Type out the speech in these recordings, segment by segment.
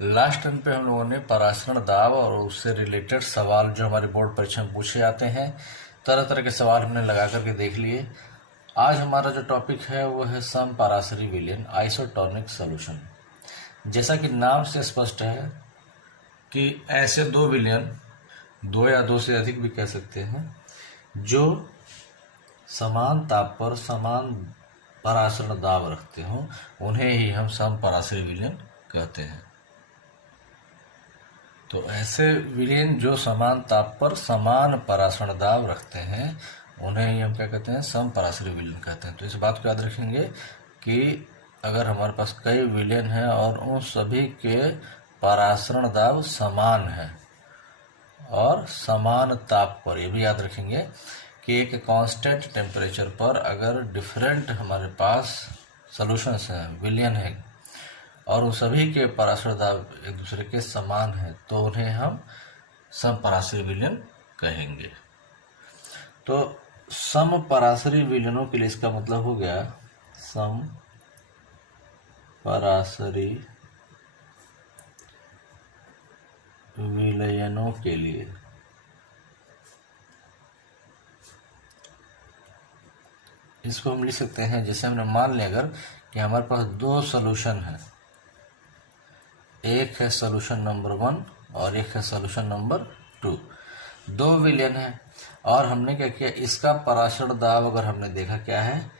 Last time पे हम लोगों ने परासरण दाब और उससे रिलेटेड सवाल जो हमारे बोर्ड परीक्षा में पूछे जाते हैं, तरह तरह के सवाल हमने लगा करके देख लिए। आज हमारा जो टॉपिक है वो है समपरासरी विलयन आइसोटोनिक सॉल्यूशन। जैसा कि नाम से स्पष्ट है कि ऐसे दो विलयन, दो या दो से अधिक भी कह सकते हैं, जो समान ताप पर समान परासरण दाब रखते हों, उन्हें ही हम समपरासरी विलयन कहते हैं। तो ऐसे विलयन जो समान ताप पर समान परासरण दाब रखते हैं, उन्हें ही हम क्या कहते हैं, समपरासरी विलयन कहते हैं। तो इस बात को याद रखेंगे कि अगर हमारे पास कई विलयन हैं और उन सभी के परासरण दाब समान है और समान ताप पर, ये भी याद रखेंगे कि एक कांस्टेंट टेम्परेचर पर अगर डिफरेंट हमारे पास सॉल्यूशंस हैं, विलयन है, और उन सभी के परासरण दाब एक दूसरे के समान है, तो उन्हें हम समपरासरी विलयन कहेंगे। तो समपरासरी विलयनों के लिए इसका मतलब हो गया समपरासरी विलयनों के लिए इसको हम लिख सकते हैं, जैसे हमने मान लिया अगर कि हमारे पास दो सॉल्यूशन है, एक है सॉल्यूशन नंबर 1 और एक है सॉल्यूशन नंबर 2। दो विलयन है और हमने क्या किया, इसका परासरण दाब अगर हमने देखा क्या है,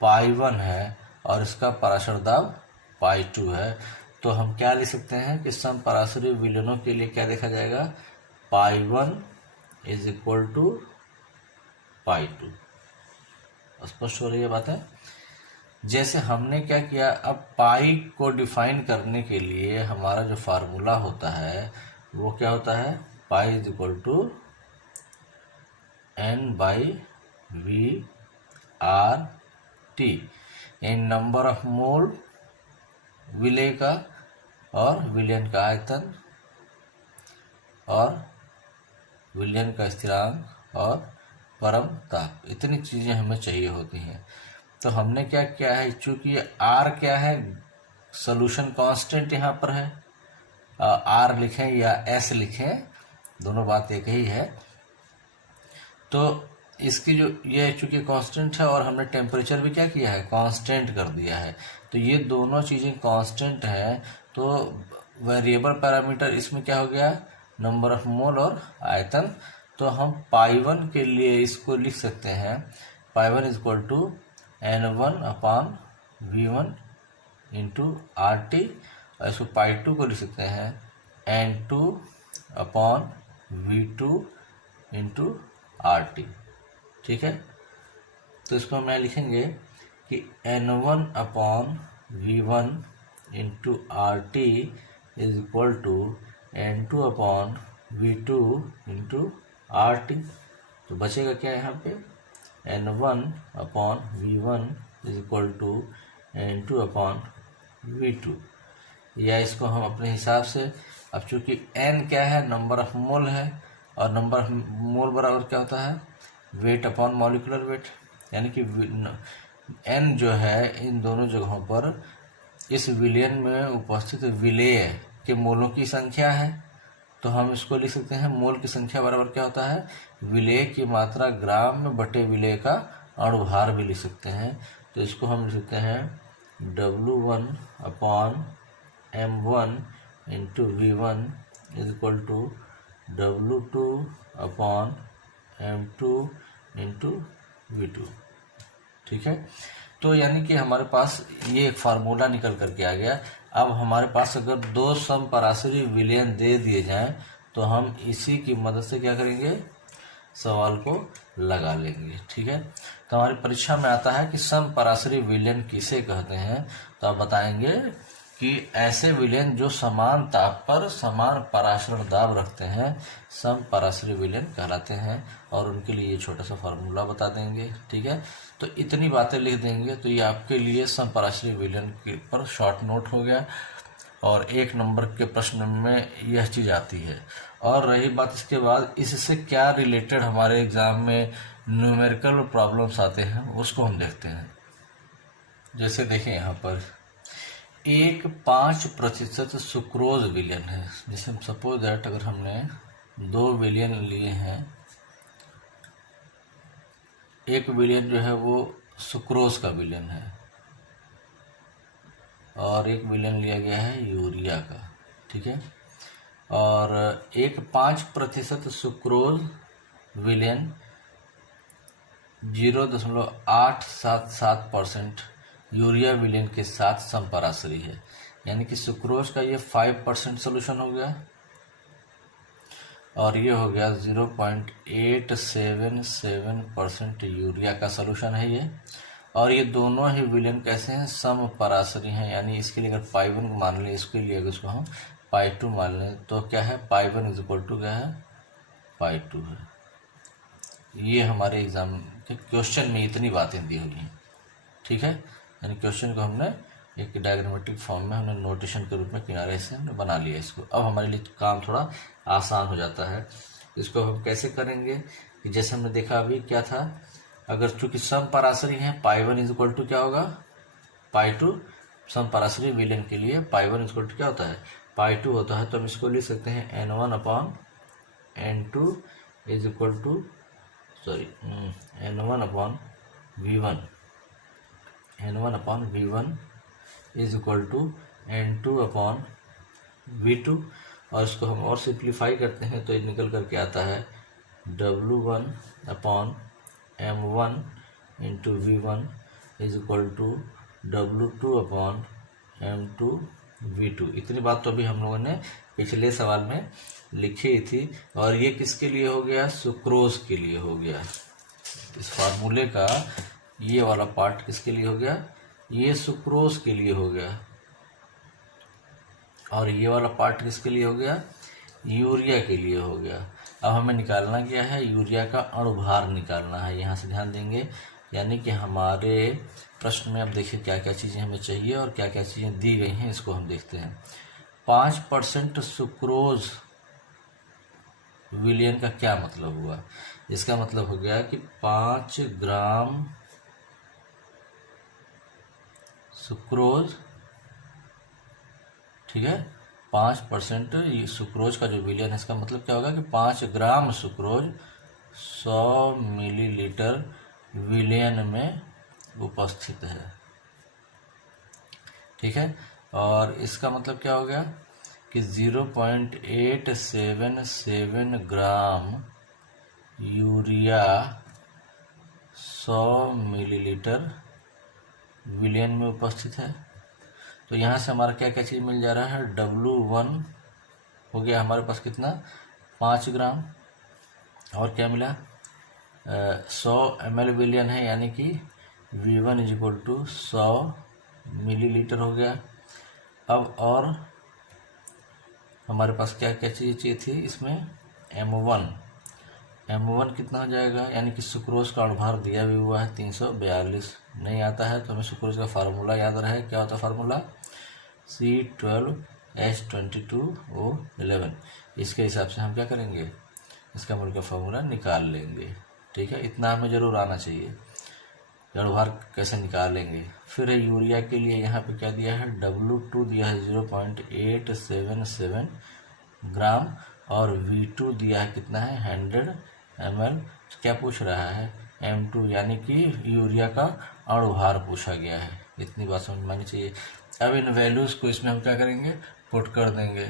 π1 है और इसका परासरण दाब π2 है, तो हम क्या लिख सकते हैं कि समपरासरी विलयनों के लिए क्या देखा जाएगा, π1 इज इक्वल टू π2। स्पष्ट हो रही है बात है। जैसे हमने क्या किया, अब पाई को डिफाइन करने के लिए हमारा जो फार्मूला होता है वो क्या होता है, pi is equal to N/V/RT n number of mole विलय का और विलयन का आयतन और विलयन का स्थिरांक और परम ताप, इतनी चीजें हमें चाहिए होती हैं। तो हमने क्या किया है, चूंकि R क्या है, सॉल्यूशन कांस्टेंट यहाँ पर है, R लिखें या S लिखें, दोनों बात एक ही है। तो इसकी जो ये चूंकि कांस्टेंट है और हमने टेम्परेचर भी क्या किया है, कांस्टेंट कर दिया है, तो ये दोनों चीजें कांस्टेंट है, तो वेरिएबल पैरामीटर इसमें क्या हो गया, नंबर ऑफ मोल और आयतन। तो हम π1 के लिए इसको लिख सकते हैं, π1 is equal to N1/V1 into RT, और इसको π2 को लिख सकते हैं N2/V2 इंटू RT। ठीक है, तो इसको हम लिखेंगे कि N1/V1 into RT is equal to N2/V2 into RT। तो बचेगा क्या यहाँ पे, N1/V1 is equal to N2/V2, या इसको हम अपने हिसाब से, अब चूंकि N क्या है, नंबर ऑफ मोल है, और नंबर ऑफ मोल बराबर क्या होता है, वेट अपॉन मॉलिक्यूलर वेट, यानी कि N जो है इन दोनों जगहों पर इस विलयन में उपस्थित विलेय के मोलों की संख्या है। तो हम इसको लिख सकते हैं, मोल की संख्या बराबर क्या होता है, विलेय की मात्रा ग्राम में बटे विलेय का अणुभार भी लिख सकते हैं। तो इसको हम लिख सकते हैं W1/M1 into V1 is equal to W2/M2 into V2। ठीक है, तो यानी कि हमारे पास ये एक फार्मूला निकल करके आ गया। अब हमारे पास अगर दो समपरासरी विलयन दे दिए जाएं, तो हम इसी की मदद से क्या करेंगे, सवाल को लगा लेंगे। ठीक है, तो हमारी परीक्षा में आता है कि समपरासरी विलयन किसे कहते हैं, तो आप बताएंगे कि ऐसे विलयन जो समान ताप पर समान परासरण दाब रखते हैं समपरासरी विलयन कहलाते हैं, और उनके लिए ये छोटा सा फार्मूला बता देंगे। ठीक है, तो इतनी बातें लिख देंगे, तो ये आपके लिए समपरासरी विलयन के पर शॉर्ट नोट हो गया, और 1 नंबर के प्रश्न में यह चीज आती है। और रही बात इसके बाद इससे क्या रिलेटेड हमारे एग्जाम में न्यूमेरिकल प्रॉब्लम्स आते हैं, उसको हम देखते हैं। जैसे देखें यहाँ पर एक 5% सुक्रोज विलेन है। जैसे सपोज दैट अगर हमने 2 विलेन लिए हैं, एक विलेन जो है वो सुक्रोज का विलेन है और एक विलेन लिया गया है यूरिया का, ठीक है। और एक 5% सुक्रोज विलेन 0.877% यूरिया विलेन के साथ समपराशरी है, यानी कि सुक्रोज का ये 5% सोल्यूशन हो गया और ये हो गया 0.877% यूरिया का सोल्यूशन है ये। और ये दोनों ही विलेन कैसे हैं, समपराशरी हैं, यानी इसके लिए अगर पाई 1 मान लें, इसके लिए अगर इसको हम पाई 2 मान लें तो क्या है, पाई 1 इज इक्वल टू क्या है, पाई 2 है। ये हमारे एग्जाम के क्वेश्चन में इतनी बातें दी हुई हैं, ठीक है। यानी क्वेश्चन को हमने एक डायग्रामेटिक फॉर्म में हमने नोटेशन के रूप में किनारे से हमने बना लिया इसको। अब हमारे लिए काम थोड़ा आसान हो जाता है। इसको हम कैसे करेंगे कि जैसे हमने देखा अभी क्या था, अगर चूंकि समपराशरी है, पाई 1 इज इक्वल टू क्या होगा, पाई 2। समपराशरी विलेन के लिए पाई 1 इज इक्वल टू क्या होता है, पाई 2 होता है। तो हम इसको लिख सकते हैं n1/n2 is equal to n1/v1 is equal to n2/v2। और इसको हम और सिंप्लीफाई करते हैं तो ये निकल करके आता है W1/m1 into v1 is equal to W2/m2v2। इतनी बात तो अभी हम लोगों ने पिछले सवाल में लिखी थी। और ये किसके लिए हो गया, सुक्रोज के लिए हो गया। इस फार्मूले का ये वाला पार्ट किसके लिए हो गया, ये सुक्रोज के लिए हो गया। और ये वाला पार्ट किसके लिए हो गया, यूरिया के लिए हो गया। अब हमें निकालना क्या है, यूरिया का अणुभार निकालना है। यहाँ से ध्यान देंगे, यानी कि हमारे प्रश्न में अब देखिए क्या क्या चीज़ें हमें चाहिए और क्या क्या चीज़ें दी गई हैं, इसको हम देखते हैं। 5% सुक्रोज विलेन का क्या मतलब हुआ, इसका मतलब हो गया कि 5 ग्राम सुक्रोज, ठीक है। 5% ये सुक्रोज का जो विलेन है, इसका मतलब क्या होगा कि 5 ग्राम सुक्रोज 100 मिलीलीटर विलेन में उपस्थित है, ठीक है। और इसका मतलब क्या हो गया कि 0.877 ग्राम यूरिया 100 मिलीलीटर विलेन में उपस्थित है। तो यहाँ से हमारा क्या क्या चीज़ मिल जा रहा है, W1 हो गया हमारे पास कितना, 5 ग्राम। और क्या मिला, 100 ml विलेन है, यानी कि V1 is equal to 100 millilitre हो गया। अब और हमारे पास क्या क्या चीज़ चाहिए थी इसमें, M1 कितना हो जाएगा, यानी कि सुक्रोज का अणुभार दिया भी हुआ है 342। नहीं आता है तो हमें सुक्रोज का फार्मूला याद रहे, क्या होता है फार्मूला, C12H22O11। इसके हिसाब से हम क्या करेंगे, इसका मूल का फार्मूला निकाल लेंगे, ठीक है। इतना हमें जरूर आना चाहिए, अणुभार कैसे निकालेंगे। फिर यूरिया के लिए यहाँ पे क्या दिया है, W2 दिया है 0.877 ग्राम और V2 दिया है कितना है, 100 ml। क्या पूछ रहा है, M2, यानी कि यूरिया का अणुभार पूछा गया है। इतनी बात समझ में आनी चाहिए। अब इन वैल्यूज़ को इसमें हम क्या करेंगे, पुट कर देंगे।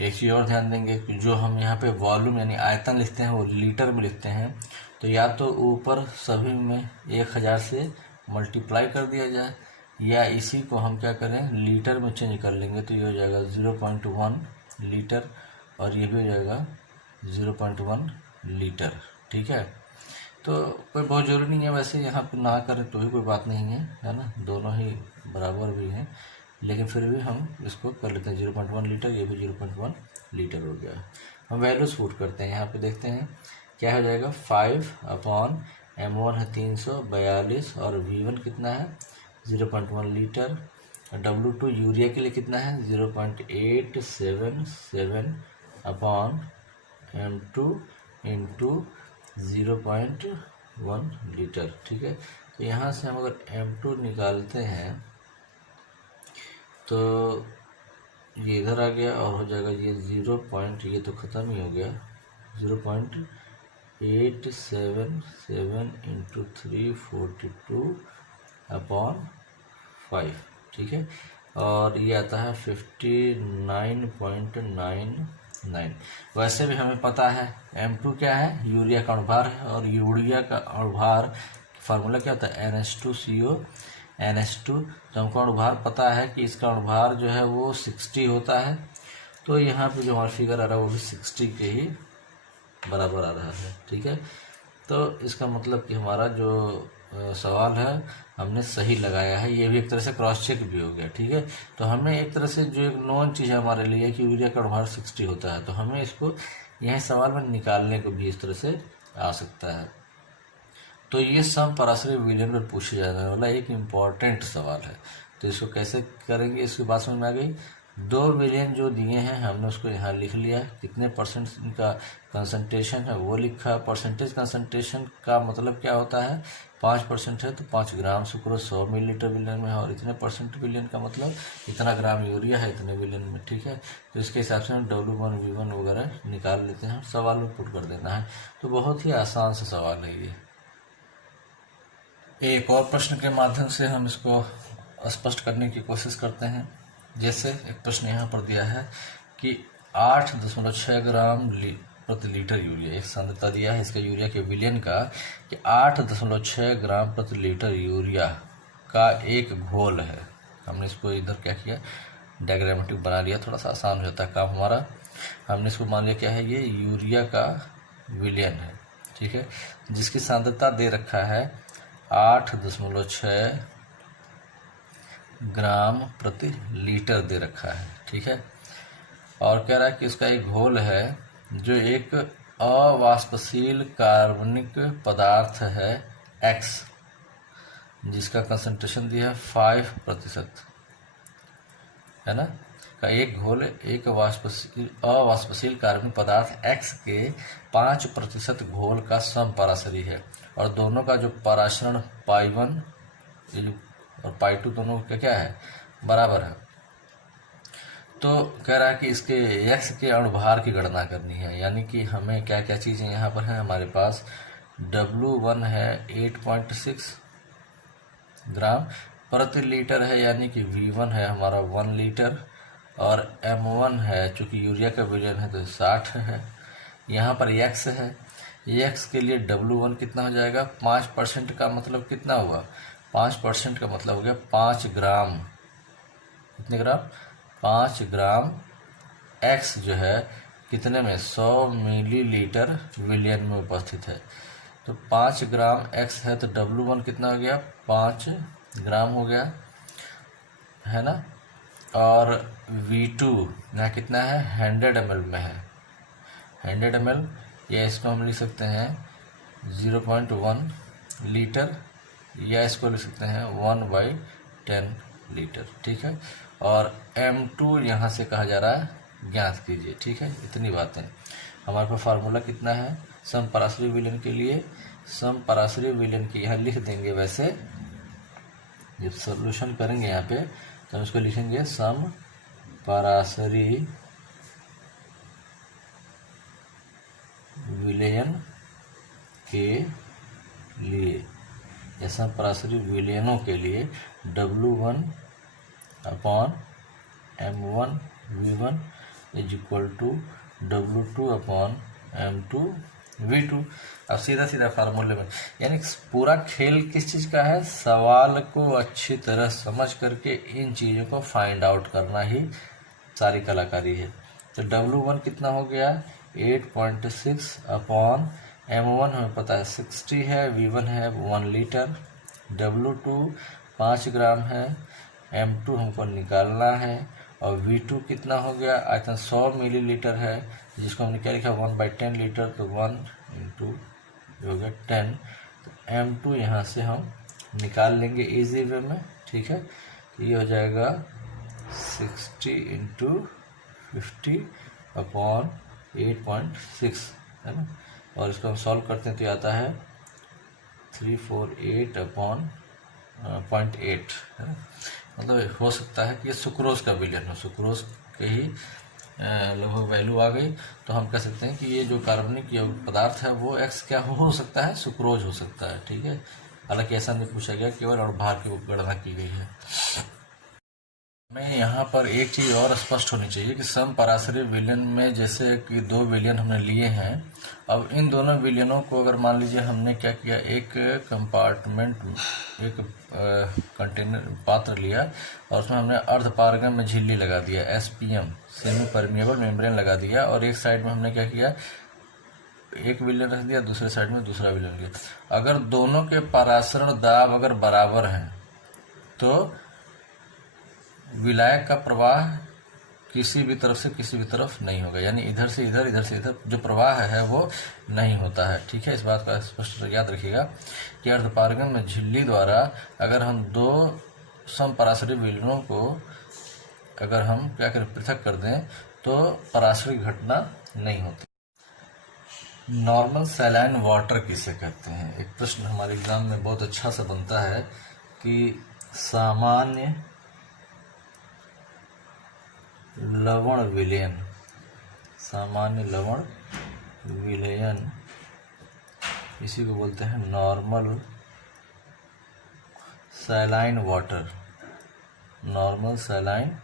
एक चीज़ और ध्यान देंगे कि जो हम यहाँ पे वॉल्यूम यानी आयतन लिखते हैं वो लीटर में लिखते हैं, तो या तो ऊपर सभी में 1000 से मल्टीप्लाई कर दिया जाए, या इसी को हम क्या करें, लीटर में चेंज कर लेंगे। तो ये हो जाएगा 0.1 लीटर और ये भी हो जाएगा 0.1 लीटर, ठीक है। तो कोई बहुत ज़रूरी नहीं है, वैसे यहाँ पर ना करें तो भी कोई बात नहीं है ना, दोनों ही बराबर भी हैं, लेकिन फिर भी हम इसको कर लेते हैं 0.1 लीटर, ये भी 0.1 लीटर हो गया। हम वैल्यूज पुट करते हैं, यहाँ पे देखते हैं क्या हो जाएगा, 5/m1 है 342 और V1 कितना है 0.1 लीटर। W2 यूरिया के लिए कितना है 0.877/m2 इंटू 0.1 लीटर, ठीक है। तो यहाँ से हम अगर M2 निकालते हैं तो ये इधर आ गया और हो जाएगा ये 0 पॉइंट, ये तो ख़त्म ही हो गया, 0.877 इंटू 342/5, ठीक है। और ये आता है 59.99। वैसे भी हमें पता है M2 क्या है, यूरिया का अणुभार है, और यूरिया का अणुभार फार्मूला क्या होता है, NH2CO NH2। तो हमको अणुभार पता है कि इसका अणुभार जो है वो 60 होता है। तो यहाँ पे जो हमारा फिगर आ रहा है वो भी 60 के ही बराबर आ रहा है, ठीक है। तो इसका मतलब कि हमारा जो सवाल है हमने सही लगाया है। ये भी एक तरह से क्रॉस चेक भी हो गया, ठीक है। तो हमें एक तरह से जो एक नॉन चीज़ है हमारे लिए कि यूरिया का अणुभार 60 होता है, तो हमें इसको यह सवाल में निकालने को भी इस तरह से आ सकता है। तो ये समपराश्रय विलयन पर पूछे जाने वाला एक इम्पॉर्टेंट सवाल है। तो इसको कैसे करेंगे, इसकी बात समझ में आ गई। 2 विलयन जो दिए हैं हमने उसको यहाँ लिख लिया, कितने परसेंट इनका कंसंट्रेशन है वो लिखा। परसेंटेज कंसंट्रेशन का मतलब क्या होता है, 5% है तो 5 ग्राम सुक्रोज 100 मिलीलीटर विलयन में है, और इतने परसेंट विलयन का मतलब इतना ग्राम यूरिया है इतने विलयन में, ठीक है। तो इसके हिसाब से हम W1 V1 वगैरह निकाल लेते हैं, सवाल में पुट कर देना है। तो बहुत ही आसान सा सवाल है ये। एक और प्रश्न के माध्यम से हम इसको स्पष्ट करने की कोशिश करते हैं। जैसे एक प्रश्न यहाँ पर दिया है कि 8.6 ग्राम प्रति लीटर यूरिया, एक सांद्रता दिया है इसका यूरिया के विलयन का कि 8.6 ग्राम प्रति लीटर यूरिया का एक घोल है। हमने इसको इधर क्या किया, डायग्रामेटिक बना लिया, थोड़ा सा आसान हो जाता है काम हमारा। हमने इसको मान लिया क्या है, ये यूरिया का विलयन है, ठीक है, जिसकी सांद्रता दे रखा है 8.6 ग्राम प्रति लीटर दे रखा है, ठीक है। और कह रहा है कि इसका एक घोल है जो एक अवाष्पशील कार्बनिक पदार्थ है X, जिसका कंसंट्रेशन दिया है 5%, है ना। का एक घोल एक अवाष्पशील कार्बनिक पदार्थ X के 5% घोल का समपराशरी है, और दोनों का जो पराशरण π1 और π2 दोनों का क्या है, बराबर है। तो कह रहा है कि इसके X के अणुभार की गणना करनी है, यानी कि हमें क्या क्या चीज़ें यहाँ पर हैं हमारे पास। W1 है 8.6 ग्राम प्रति लीटर है, यानी कि V1 है हमारा 1 लीटर, और M1 है चूँकि यूरिया का विलयन है तो 60 है। यहाँ पर X है, X के लिए W1 कितना हो जाएगा, 5% का मतलब कितना हुआ, 5% का मतलब हो गया 5 ग्राम, कितने ग्राम, 5 ग्राम X जो है कितने में, 100 मिलीलीटर विलयन में उपस्थित है। तो 5 ग्राम X है तो W1 कितना हो गया, 5 ग्राम हो गया, है ना। और V2 यहाँ कितना है, 100 ml में है, 100 ml, या इसको हम लिख सकते हैं 0.1 लीटर, या इसको लिख सकते हैं 1/10 लीटर, ठीक है। और M2 यहाँ से कहा जा रहा है ज्ञात कीजिए, ठीक है। इतनी बातें हमारे पास फार्मूला कितना है समपराश्रय विलयन के लिए, समपराश्रय विलयन के यहाँ लिख देंगे। वैसे जब सॉल्यूशन करेंगे यहाँ पे तो हम इसको लिखेंगे समपराश्रय विलयन के लिए, या समपराश्रय विलयनों के लिए W1/M1 V1 is equal to W2/M2 V2। अब सीधा सीधा फार्मूले में, यानी पूरा खेल किस चीज़ का है, सवाल को अच्छी तरह समझ करके इन चीज़ों को फाइंड आउट करना ही सारी कलाकारी है। तो W1 कितना हो गया, 8.6/M1 हमें पता है 60 है, V1 है 1 लीटर, W2 5 ग्राम है, M2 हमको निकालना है, और V2 कितना हो गया, आयतन 100 मिलीलीटर है, जिसको हमने क्या लिखा 1/10 लीटर, तो 1 इंटू हो गया 10। तो M2 यहाँ से हम निकाल लेंगे इजी वे में, ठीक है। तो ये हो जाएगा 60 इंटू 50/8.6, है ना। और इसको हम सॉल्व करते हैं तो ये आता है 348/0.8, है ना। मतलब हो सकता है कि ये सुक्रोज का विलयन हो, सुक्रोज के ही लगभग वैल्यू आ गई, तो हम कह सकते हैं कि ये जो कार्बनिक पदार्थ है वो एक्स क्या हो सकता है, सुक्रोज हो सकता है। ठीक है, हालांकि ऐसा नहीं पूछा गया, केवल और भार की गणना की गई है। मैं यहाँ पर एक चीज़ और स्पष्ट होनी चाहिए कि समपराशरी विलयन में जैसे कि दो विलयन हमने लिए हैं, अब इन दोनों विलयनों को अगर मान लीजिए हमने क्या किया, एक कंपार्टमेंट, एक कंटेनर पात्र लिया और उसमें हमने अर्धपारगम में झिल्ली लगा दिया, SPM सेमी परमिएबल मेम्ब्रेन लगा दिया, और एक साइड में हमने क्या किया, एक विलयन रख दिया, दूसरे साइड में दूसरा विलयन लिया। अगर दोनों के परासरण दाब अगर बराबर हैं तो विलायक का प्रवाह किसी भी तरफ से किसी भी तरफ नहीं होगा, यानी इधर से इधर, इधर से इधर जो प्रवाह है वो नहीं होता है। ठीक है, इस बात का स्पष्ट याद रखिएगा कि अर्धपारगम में झिल्ली द्वारा अगर हम दो समपराशरी विलयनों को अगर हम क्या करें, पृथक कर दें, तो पराशरी घटना नहीं होती। नॉर्मल सैलाइन वाटर किसे कहते हैं? एक प्रश्न हमारे एग्जाम में बहुत अच्छा सा बनता है कि सामान्य लवण विलयन, सामान्य लवण विलयन, इसी को बोलते हैं normal saline water, normal saline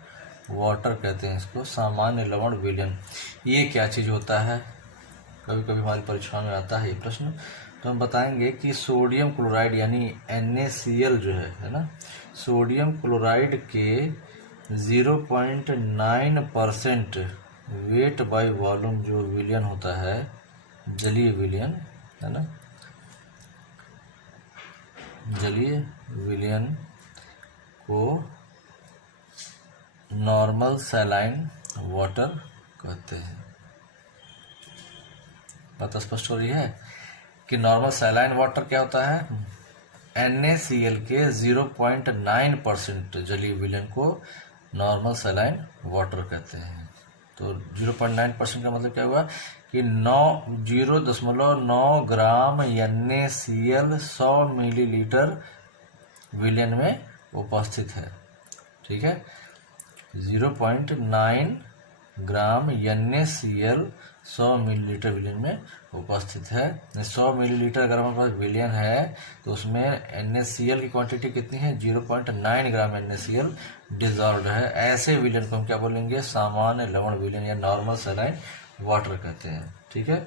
water कहते हैं इसको, सामान्य लवण विलयन। ये क्या चीज़ होता है? कभी कभी हमारी परीक्षा में आता है ये प्रश्न, तो हम बताएंगे कि सोडियम क्लोराइड यानी NaCl जो है ना, सोडियम क्लोराइड के 0.9% वेट बाय वॉल्यूम जो विलयन होता है, जलीय विलयन है ना, जलीय विलयन को नॉर्मल सैलाइन वाटर कहते हैं। बात स्पष्ट हो रही है कि नॉर्मल सैलाइन वाटर क्या होता है? NaCl के 0.9% जलीय विलयन को नॉर्मल सैलाइन वाटर कहते हैं। तो 0.9% का मतलब क्या हुआ कि 0.9 ग्राम NaCl 100 मिलीलीटर विलयन में उपस्थित है। ठीक है, 0.9 ग्राम NaCl 100 मिलीलीटर विलयन में उपस्थित है। 100 मिलीलीटर अगर हमारे पास विलयन है तो उसमें NaCl की क्वांटिटी कितनी है? 0.9 ग्राम NaCl डिजॉल्व है। ऐसे विलयन को हम क्या बोलेंगे? सामान्य लवण विलयन या नॉर्मल सैलाइन वाटर कहते हैं। ठीक है,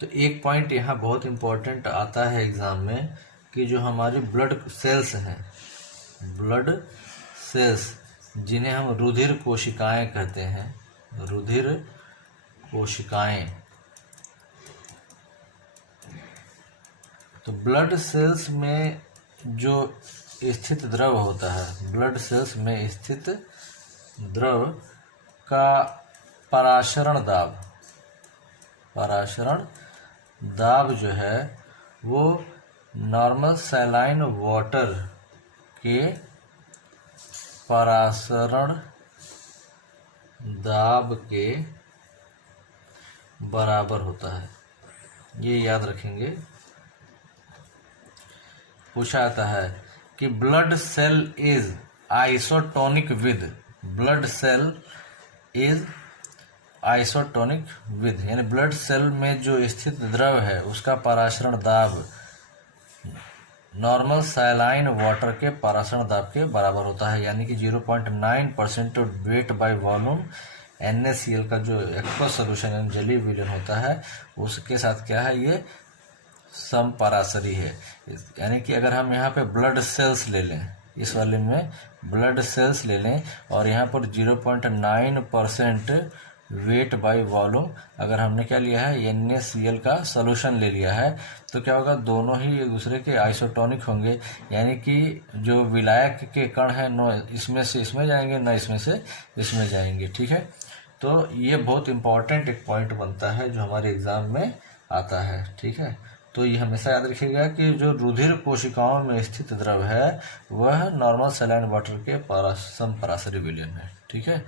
तो एक पॉइंट यहाँ बहुत इंपॉर्टेंट आता है एग्जाम में कि जो हमारी ब्लड सेल्स हैं, ब्लड सेल्स जिन्हें हम रुधिर कोशिकाएं कहते हैं, रुधिर कोशिकाएं, तो ब्लड सेल्स में जो स्थित द्रव होता है, ब्लड सेल्स में स्थित द्रव का पराशरण दाब, पराशरण दाब जो है वो नॉर्मल सैलाइन वाटर के पराशरण दाब के बराबर होता है। ये याद रखेंगे। पूछा जाता है कि blood cell is isotonic with, blood cell is isotonic with, यानी ब्लड सेल में जो स्थित द्रव है उसका पराशरण दाब नॉर्मल सैलाइन वाटर के पराशरण दाब के बराबर होता है, यानी कि 0.9% वेट बाय वॉल्यूम NaCl का जो एक्वस सोल्यूशन यानी जलीय विलयन होता है उसके साथ क्या है, ये समपराशरी है। यानी कि अगर हम यहाँ पे ब्लड सेल्स ले लें, इस वाले में ब्लड सेल्स ले लें और यहाँ पर 0.9% वेट बाय वॉल्यूम अगर हमने क्या लिया है, NaCl का सोल्यूशन ले लिया है, तो क्या होगा, दोनों ही एक दूसरे के आइसोटोनिक होंगे, यानी कि जो विलायक के कण हैं न इसमें से इसमें जाएंगे न इसमें से इसमें जाएंगे। ठीक है, तो ये बहुत इंपॉर्टेंट एक पॉइंट बनता है जो हमारे एग्जाम में आता है। ठीक है, तो ये हमेशा याद रखिएगा कि जो रुधिर कोशिकाओं में स्थित द्रव है वह नॉर्मल सैलाइन वाटर के समपराशरी विलयन है। ठीक है।